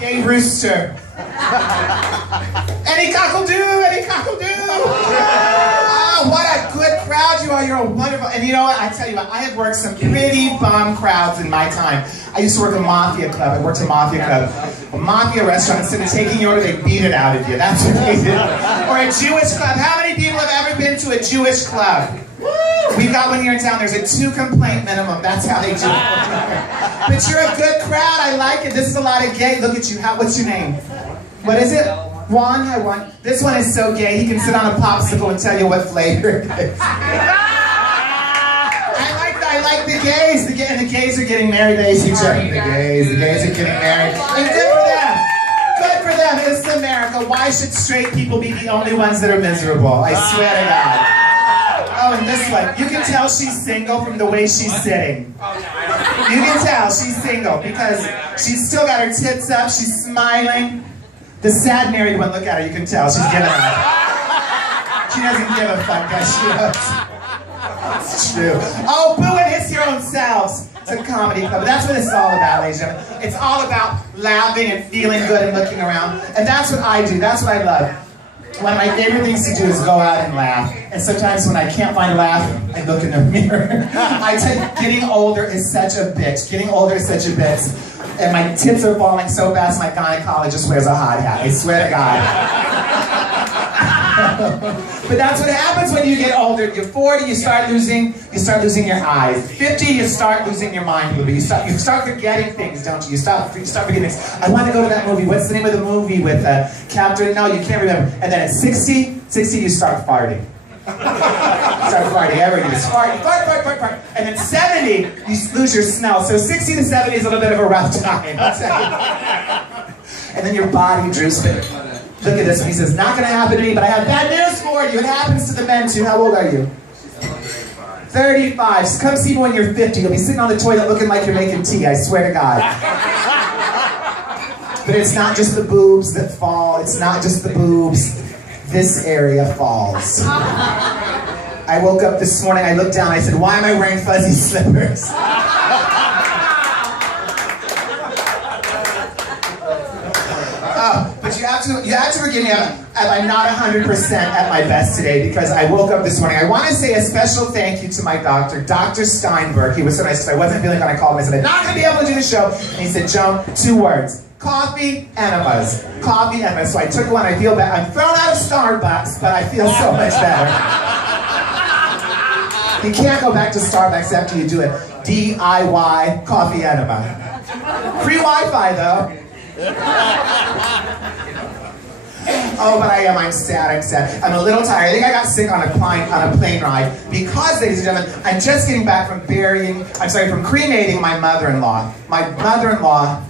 Gay rooster. Any cockle-doo, any cockle-doo. Oh, what a good crowd you are. You're a wonderful, and you know what, I tell you what, I have worked some pretty bum crowds in my time. I used to work a mafia club. I worked a mafia club. A mafia restaurant, instead of taking your order, they beat it out of you. That's what they did. Or a Jewish club. How many people have ever been to a Jewish club? We've got one here in town. There's a 2-complaint minimum. That's how they do it. But you're a good crowd. I like it. This is a lot of gay. Look at you. What's your name? What is it? Juan? Hi, Juan. This one is so gay. He can sit on a popsicle and tell you what flavor it is. I like the gays. The gays are getting married. They see each other. The gays are getting married. And good for them. Good for them. It's America. Why should straight people be the only ones that are miserable? I swear to God. Oh, and this one. You can tell she's single from the way she's sitting. You can tell she's single because she's still got her tits up. She's smiling. The sad married one, look at her. You can tell she's giving up. She doesn't give a fuck, does she? It's true. Oh, boo and hiss your own selves. It's a comedy club. That's what it's all about, ladies and gentlemen. It's all about laughing and feeling good and looking around. And that's what I do. That's what I love. One of my favorite things to do is go out and laugh. And sometimes when I can't find a laugh, I look in the mirror. I tell you, getting older is such a bitch. Getting older is such a bitch. And my tits are falling so fast, my gynecologist wears a hot hat. I swear to God. But that's what happens when you get older. You're 40, you start losing your eyes. 50, you start losing your mind a little bit. You start forgetting things, don't you? You start forgetting things. I want to go to that movie. What's the name of the movie with Captain? No, you can't remember. And then at 60, you start farting. Start farting. Everything is fart. And then 70, you lose your smell. So 60 to 70 is a little bit of a rough time. And then your body droops. Look at this. He says, not going to happen to me, but I have bad news for you. It happens to the men too. How old are you? 35. So come see me when you're 50. You'll be sitting on the toilet looking like you're making tea. I swear to God. But it's not just the boobs that fall. It's not just the boobs. This area falls. I woke up this morning, I looked down, I said, why am I wearing fuzzy slippers? But you have to forgive me if I'm not 100% at my best today because I woke up this morning. I want to say a special thank you to my doctor, Dr. Steinberg. He was so nice because I wasn't feeling good. I called him, I said, I'm not going to be able to do the show. And he said, Joan, 2 words. Coffee enemas. Coffee enemas. So I took one, I feel bad. I'm thrown out of Starbucks, but I feel so much better. You can't go back to Starbucks after you do it. DIY coffee enema. Free Wi-Fi though. Oh, but I'm sad. I'm a little tired. I think I got sick on a plane ride because, ladies and gentlemen, I'm just getting back from from cremating my mother-in-law. My mother-in-law,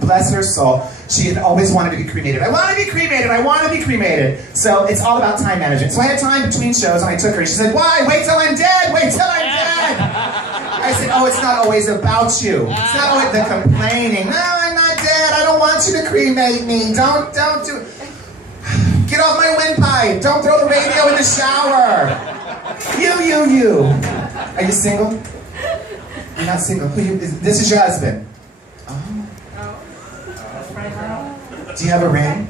bless her soul, she had always wanted to be cremated. I want to be cremated. So it's all about time management. So I had time between shows and I took her and she said, why? Wait till I'm dead. I said, oh, it's not always about you. It's not always the complaining. No, I'm not dead. I don't want you to cremate me. Don't do it. Get off my windpipe. Don't throw the radio in the shower. You. Are you single? You're not single. This is your husband. Do you have a ring?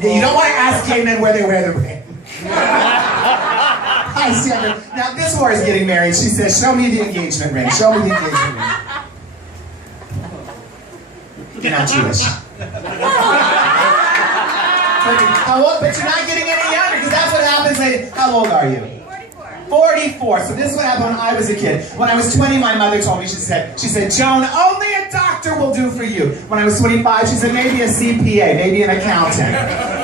You don't want to ask gay men where they wear the ring. I see. Now this war is getting married. She says, show me the engagement ring. Show me the engagement ring. You're not Jewish. But you're not getting any younger because that's what happens later. How old are you? 44. So this is what happened when I was a kid. When I was 20, my mother told me, she said, Joan, only a doctor will do for you. When I was 25, she said, maybe a CPA, maybe an accountant.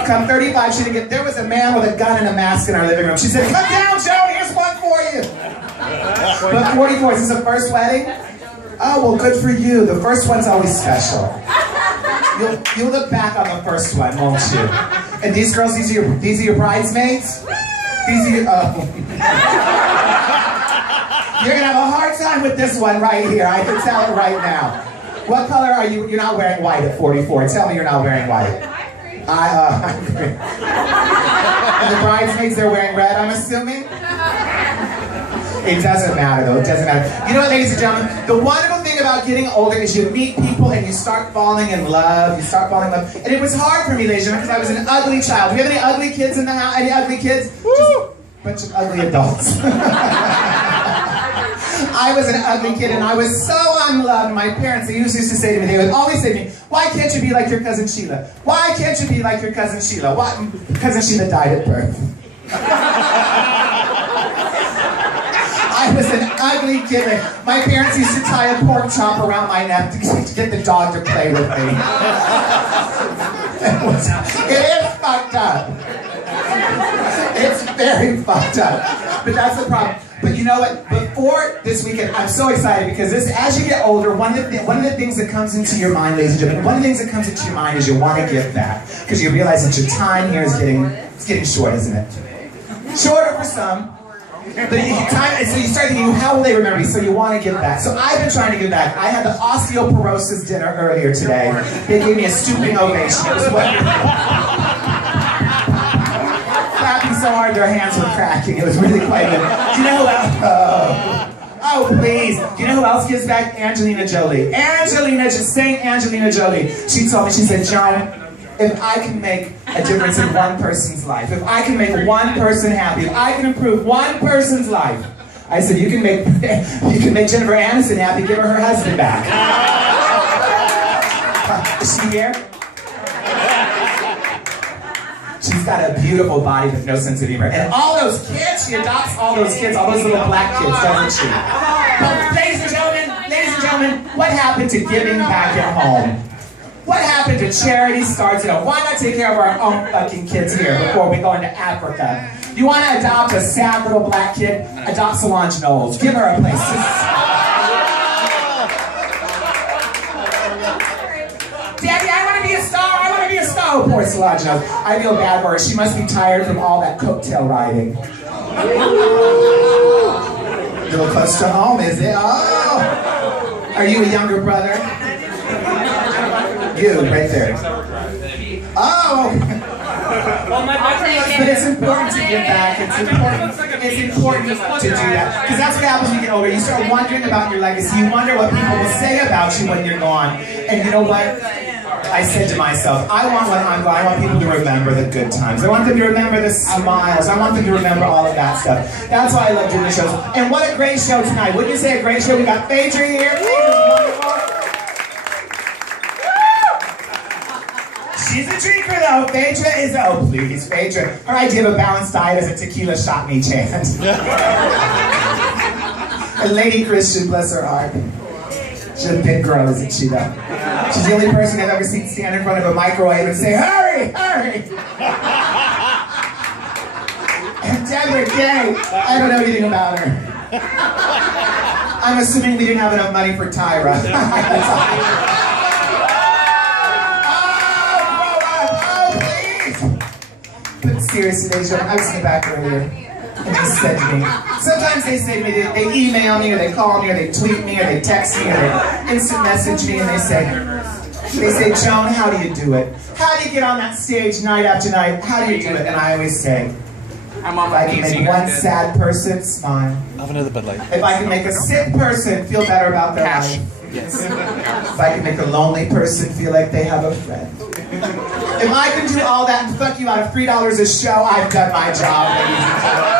Come 35, she didn't get, there was a man with a gun and a mask in our living room. She said, come down, Joan, here's one for you. But 44, is this the first wedding? Oh, well, good for you. The first one's always special. You'll look back on the first one, won't you? And these girls, these are your bridesmaids? These are your, You're gonna have a hard time with this one right here. I can tell it right now. What color are you? You're not wearing white at 44. Tell me you're not wearing white. I'm green. And the bridesmaids, they're wearing red, I'm assuming? It doesn't matter though, it doesn't matter. You know what, ladies and gentlemen? The wonderful thing about getting older is you meet people and you start falling in love. You start falling in love. And it was hard for me, ladies and gentlemen, because I was an ugly child. Do we have any ugly kids in the house? Any ugly kids? Just a bunch of ugly adults. I was an ugly kid and I was so unloved. My parents, they used to say to me, they would always say to me, why can't you be like your cousin Sheila? Why can't you be like your cousin Sheila? Why? Cousin Sheila died at birth. I was an ugly kid. My parents used to tie a pork chop around my neck to get the dog to play with me. It is fucked up. It's very fucked up. But that's the problem. But you know what? Before this weekend, I'm so excited because as you get older, one of the things that comes into your mind, ladies and gentlemen, one of the things that comes into your mind is you want to give back. Because you realize that your time here is getting short, isn't it? Shorter for some. But so you start thinking, how will they remember you? So you want to give back. So I've been trying to give back. I had the osteoporosis dinner earlier today. They gave me a stooping ovation. It was wonderful. Clapping so hard their hands were cracking. It was really quite good. Do you know who else? Oh, please. Do you know who else gives back? Angelina Jolie. Just saying Angelina Jolie. She told me, she said, Joan, if I can make a difference in one person's life, if I can make one person happy, if I can improve one person's life, I said, you can make Jennifer Aniston happy, give her husband back. Is she here? She's got a beautiful body with no sense of humor. And all those kids, she adopts all those kids, all those little black kids, doesn't she? But ladies and gentlemen, what happened to giving back at home? What happened to charity starts at home? Why not take care of our own fucking kids here before we go into Africa? You want to adopt a sad little black kid? Adopt Solange Knowles. Give her a place to Daddy, I want to be a star. I want to be a star. Oh, poor Solange Knowles. I feel bad for her. She must be tired from all that coattail riding. A little close to home, is it? Oh! Are you a younger brother? You, right there. Oh! But it's important to give back. It's important to do that. Because that's what happens when you get older. You start wondering about your legacy. You wonder what people will say about you when you're gone. And you know what? I said to myself, I want when I'm gone, I want people to remember the good times. I want them to remember the smiles. I want them to remember all of that stuff. That's why I love doing the shows. And what a great show tonight. Wouldn't you say a great show? We got Phaedra here. Phaedra's wonderful. She's a drinker though. Phaedra is, oh please, Phaedra. Her idea of a balanced diet is a tequila shot in each hand. A lady Christian, bless her heart. She's a big girl, isn't she though? She's the only person I've ever seen stand in front of a microwave and say, hurry, hurry! And Deborah Gay, I don't know anything about her. I'm assuming we didn't have enough money for Tyra. But seriously, ladies and gentlemen, I was in the back earlier, and they said to me, sometimes they say to me, they email me, or they call me, or they tweet me, or they text me, or they instant message me, and they say, Joan, how do you do it? How do you get on that stage night after night? How do you do it? And I always say, if I can make one sad person smile, Have another Bud Light. if I can make a sick person feel better about their life, Yes. if I can make a lonely person feel like they have a friend, if I can do all that and fuck you out of $3 a show, I've done my job, ladies and gentlemen.